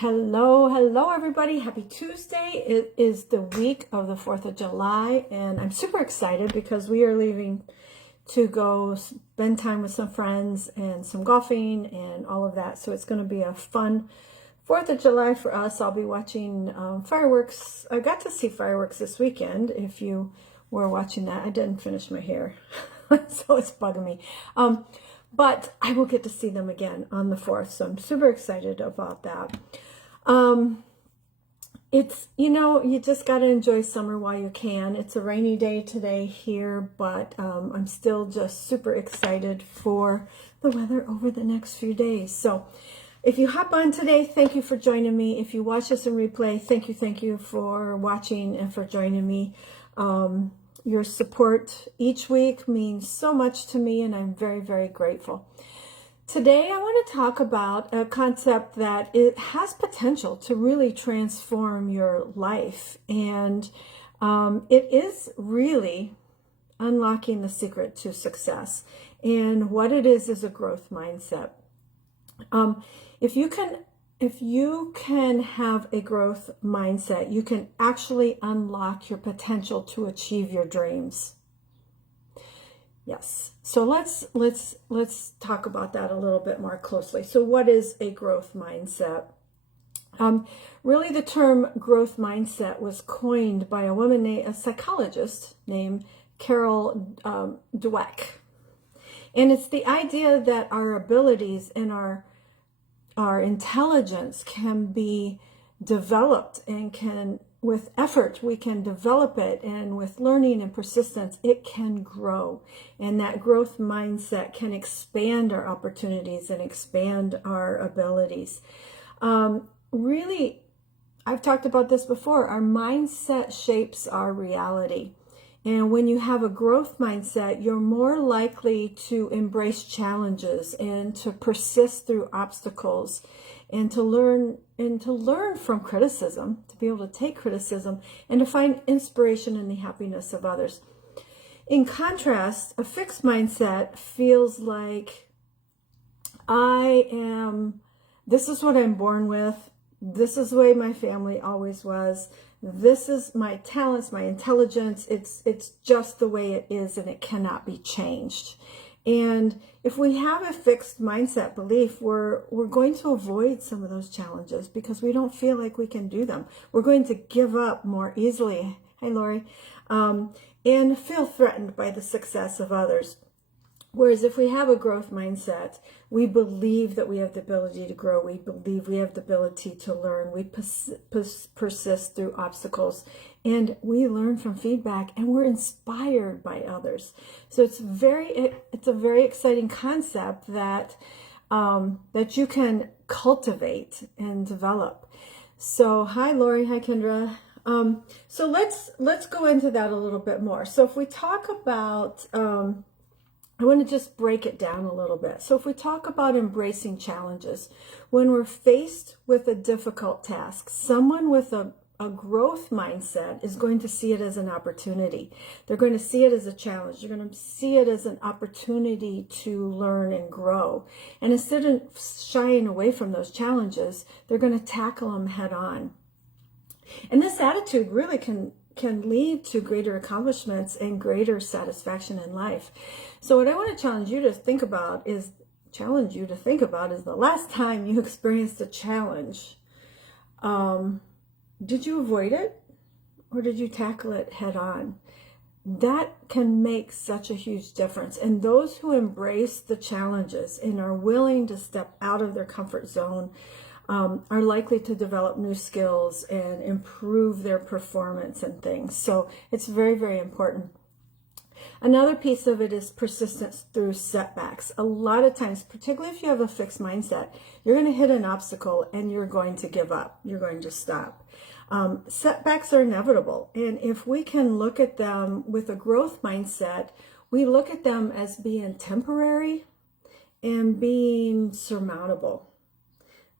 Hello everybody. Happy Tuesday. It is the week of the 4th of July, and I'm super excited because we are leaving to go spend time with some friends and some golfing and all of that. So it's going to be a fun 4th of July for us. I'll be watching fireworks. I got to see fireworks this weekend. If you were watching that, I didn't finish my hair, so it's bugging me. But I will get to see them again on the 4th, so I'm super excited about that. It's, you just got to enjoy summer while you can. It's a rainy day today here, but I'm still just super excited for the weather over the next few days. So if you hop on today, thank you for joining me. If you watch this in replay, thank you for watching and for joining me. Your support each week means so much to me, and I'm very, very grateful. Today, I want to talk about a concept that it has potential to really transform your life. And it is really unlocking the secret to success. And what it is a growth mindset. If you can have a growth mindset, you can actually unlock your potential to achieve your dreams. Yes. So let's talk about that a little bit more closely. So what is a growth mindset? Really, the term growth mindset was coined by a psychologist named Carol Dweck. And it's the idea that our abilities and our intelligence can be developed and with effort, we can develop it, and with learning and persistence, it can grow. And that growth mindset can expand our opportunities and expand our abilities. Really, I've talked about this before, our mindset shapes our reality. And when you have a growth mindset, you're more likely to embrace challenges and to persist through obstacles and to learn from criticism, to be able to take criticism and to find inspiration in the happiness of others. In contrast, a fixed mindset feels like this is what I'm born with. This is the way my family always was. This is my talents, my intelligence. It's just the way it is, and it cannot be changed. And if we have a fixed mindset belief, we're going to avoid some of those challenges because we don't feel like we can do them. We're going to give up more easily. Hi, Lori. And feel threatened by the success of others. Whereas if we have a growth mindset, we believe that we have the ability to grow. We believe we have the ability to learn. We persist through obstacles, and we learn from feedback, and we're inspired by others. So it's a very exciting concept that you can cultivate and develop. So hi, Lori. Hi, Kendra. So let's go into that a little bit more. So if we talk about I want to just break it down a little bit. So if we talk about embracing challenges, when we're faced with a difficult task, someone with a growth mindset is going to see it as an opportunity. They're going to see it as a challenge. They're going to see it as an opportunity to learn and grow. And instead of shying away from those challenges, they're going to tackle them head on. And this attitude really can lead to greater accomplishments and greater satisfaction in life. So what I want to challenge you to think about is the last time you experienced a challenge. Did you avoid it, or did you tackle it head on? That can make such a huge difference. And those who embrace the challenges and are willing to step out of their comfort zone are likely to develop new skills and improve their performance and things. So it's very, very important. Another piece of it is persistence through setbacks. A lot of times, particularly if you have a fixed mindset, you're going to hit an obstacle and you're going to give up. You're going to stop. Setbacks are inevitable. And if we can look at them with a growth mindset, we look at them as being temporary and being surmountable.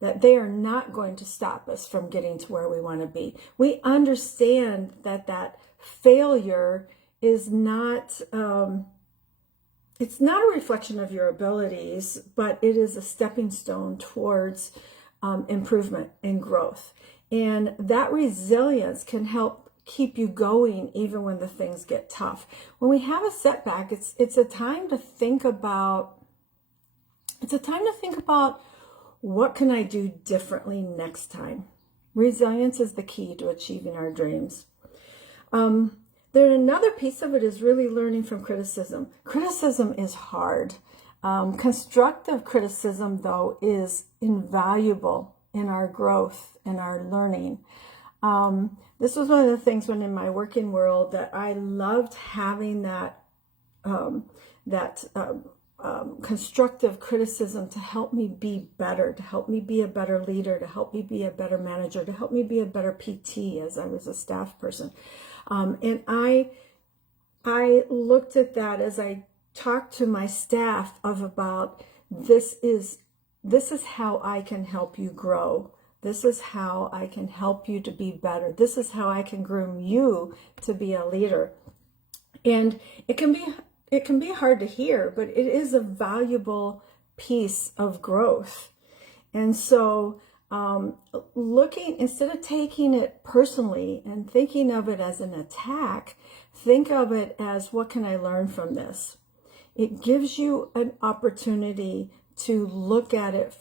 That they are not going to stop us from getting to where we want to be. We understand that failure is not, it's not a reflection of your abilities, but it is a stepping stone towards improvement and growth. And that resilience can help keep you going even when the things get tough. When we have a setback, it's a time to think about what can I do differently next time. Resilience is the key to achieving our dreams. Then another piece of it is really learning from criticism. Criticism is hard. Constructive criticism, though, is invaluable in our growth and our learning. This was one of the things when in my working world that I loved having that constructive criticism to help me be better, to help me be a better leader, to help me be a better manager, to help me be a better PT as I was a staff person. And I looked at that as I talked to my staff about this is how I can help you grow. This is how I can help you to be better. This is how I can groom you to be a leader. And it can be hard to hear, but it is a valuable piece of growth. And so instead of taking it personally and thinking of it as an attack, think of it as, what can I learn from this? It gives you an opportunity to look at it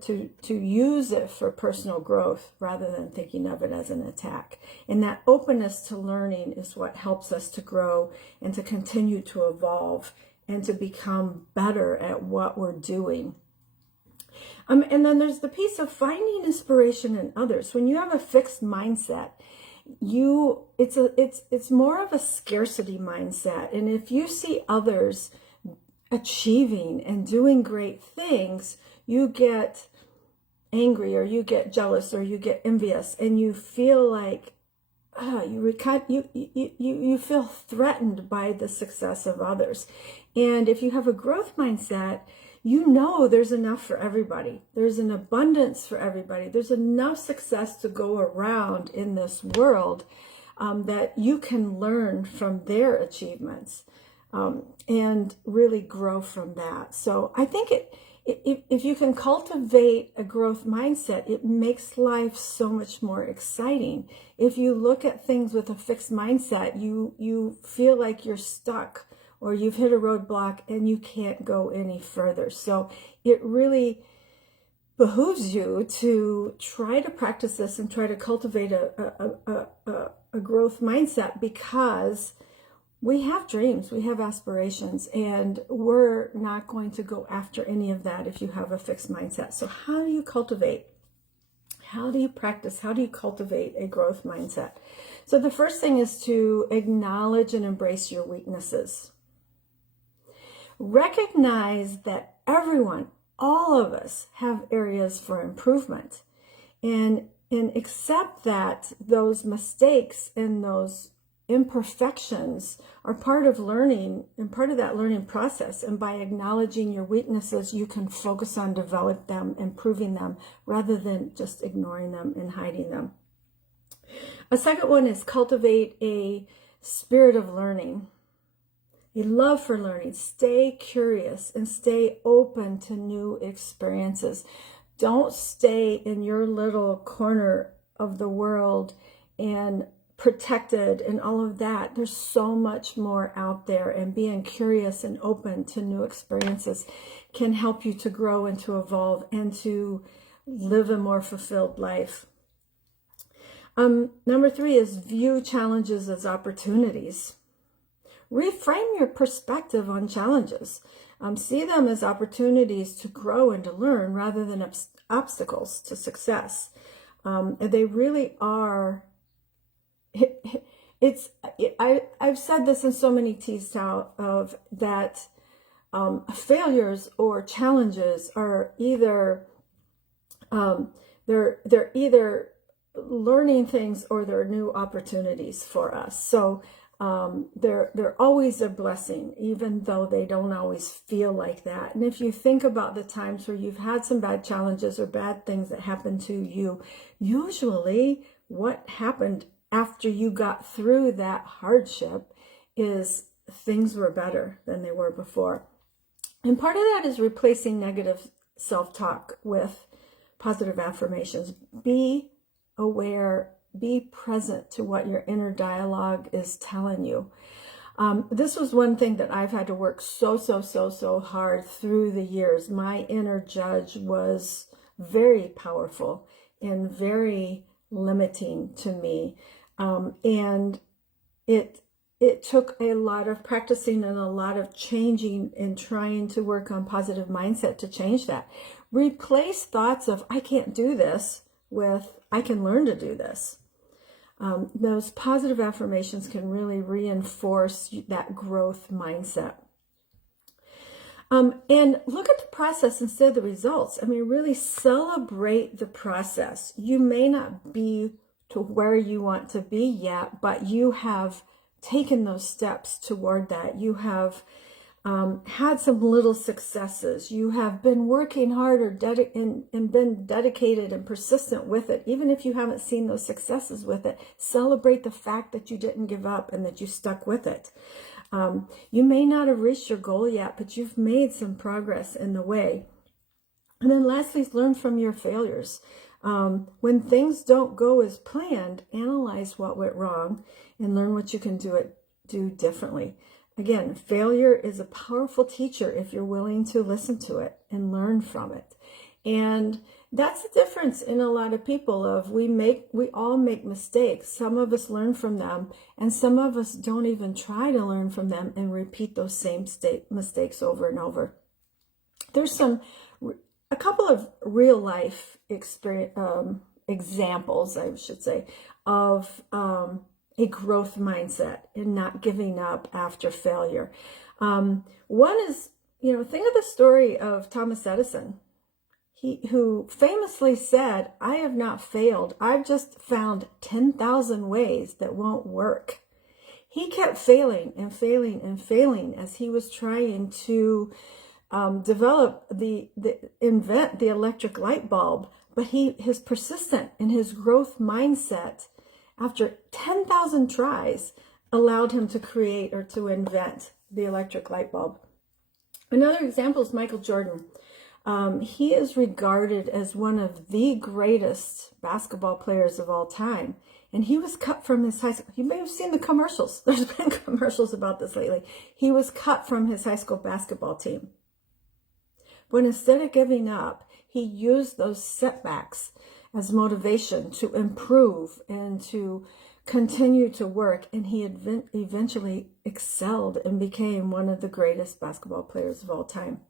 to use it for personal growth rather than thinking of it as an attack. And that openness to learning is what helps us to grow and to continue to evolve and to become better at what we're doing. And then there's the piece of finding inspiration in others. When you have a fixed mindset, it's more of a scarcity mindset. And if you see others achieving and doing great things, you get angry, or you get jealous, or you get envious, and you feel like you feel threatened by the success of others. And if you have a growth mindset, you know there's enough for everybody. There's an abundance for everybody. There's enough success to go around in this world that you can learn from their achievements and really grow from that. So I think if you can cultivate a growth mindset, it makes life so much more exciting. If you look at things with a fixed mindset, you feel like you're stuck, or you've hit a roadblock and you can't go any further. So it really behooves you to try to practice this and try to cultivate a growth mindset, because we have dreams, we have aspirations, and we're not going to go after any of that if you have a fixed mindset. So how do you cultivate? How do you practice? How do you cultivate a growth mindset? So the first thing is to acknowledge and embrace your weaknesses. Recognize that everyone, all of us, have areas for improvement, and accept that those mistakes and those imperfections are part of learning and part of that learning process. And by acknowledging your weaknesses, you can focus on developing them, improving them, rather than just ignoring them and hiding them. A second one is cultivate a spirit of learning. A love for learning. Stay curious and stay open to new experiences. Don't stay in your little corner of the world and protected and all of that. There's so much more out there, and being curious and open to new experiences can help you to grow and to evolve and to live a more fulfilled life. Number 3 is view challenges as opportunities. Reframe your perspective on challenges. See them as opportunities to grow and to learn rather than obstacles to success. They really are. I've said this in so many teas of that failures or challenges are either they're either learning things or they're new opportunities for us. So they're always a blessing, even though they don't always feel like that. And if you think about the times where you've had some bad challenges or bad things that happened to you, usually what happened after you got through that hardship is things were better than they were before. And part of that is replacing negative self-talk with positive affirmations. Be aware, be present to what your inner dialogue is telling you. This was one thing that I've had to work so hard through the years. My inner judge was very powerful and very limiting to me. And it took a lot of practicing and a lot of changing and trying to work on positive mindset to change that. Replace thoughts of, I can't do this, with, I can learn to do this. Those positive affirmations can really reinforce that growth mindset. And look at the process instead of the results. I mean, really celebrate the process. You may not be to where you want to be yet, but you have taken those steps toward that. You have had some little successes. You have been working harder and been dedicated and persistent with it. Even if you haven't seen those successes with it, celebrate the fact that you didn't give up and that you stuck with it. You may not have reached your goal yet, but you've made some progress in the way. And then lastly, learn from your failures. When things don't go as planned, analyze what went wrong and learn what you can do differently. Again, failure is a powerful teacher if you're willing to listen to it and learn from it. And that's the difference in a lot of people of we all make mistakes. Some of us learn from them, and some of us don't even try to learn from them and repeat those same mistakes over and over. There's a couple of real life examples, I should say, of a growth mindset and not giving up after failure. One is, think of the story of Thomas Edison, who famously said, I have not failed. I've just found 10,000 ways that won't work. He kept failing and failing and failing as he was trying to invent the electric light bulb. But his persistent and his growth mindset, after 10,000 tries, allowed him to create or to invent the electric light bulb. Another example is Michael Jordan. He is regarded as one of the greatest basketball players of all time. And he was cut from his high school. You may have seen the commercials. There's been commercials about this lately. He was cut from his high school basketball team. But instead of giving up, he used those setbacks as motivation to improve and to continue to work. And he eventually excelled and became one of the greatest basketball players of all time.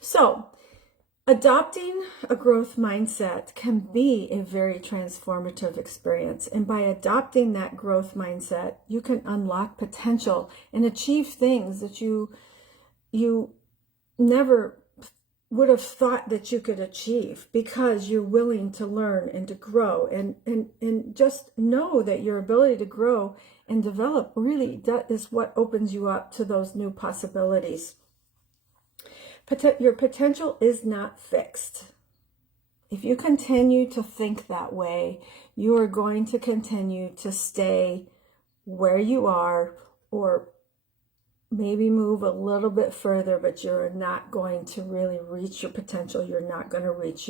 So, adopting a growth mindset can be a very transformative experience. And by adopting that growth mindset, you can unlock potential and achieve things that you never would have thought that you could achieve, because you're willing to learn and to grow and just know that your ability to grow and develop really is what opens you up to those new possibilities. Your potential is not fixed. If you continue to think that way, you are going to continue to stay where you are, or maybe move a little bit further, but you're not going to really reach your potential. You're not going to reach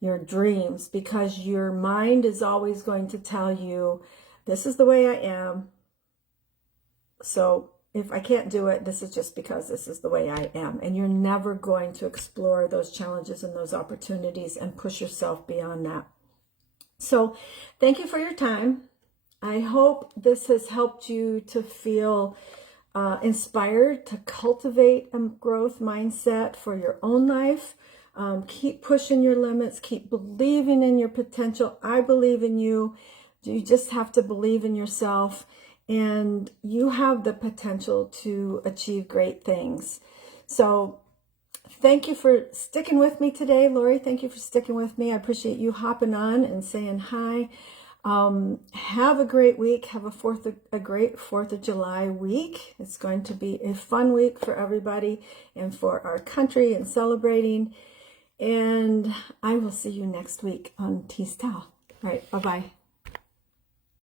your dreams, because your mind is always going to tell you, this is the way I am. So if I can't do it, this is just because this is the way I am. And you're never going to explore those challenges and those opportunities and push yourself beyond that. So thank you for your time. I hope this has helped you to feel inspired to cultivate a growth mindset for your own life. Keep pushing your limits. Keep believing in your potential. I believe in you. You just have to believe in yourself, and you have the potential to achieve great things. So thank you for sticking with me today. Lori, thank you for sticking with me. I appreciate you hopping on and saying hi. Have a great week. Have a great 4th of July week. It's going to be a fun week for everybody and for our country and celebrating. And I will see you next week on Tease Tell. All right. Bye-bye.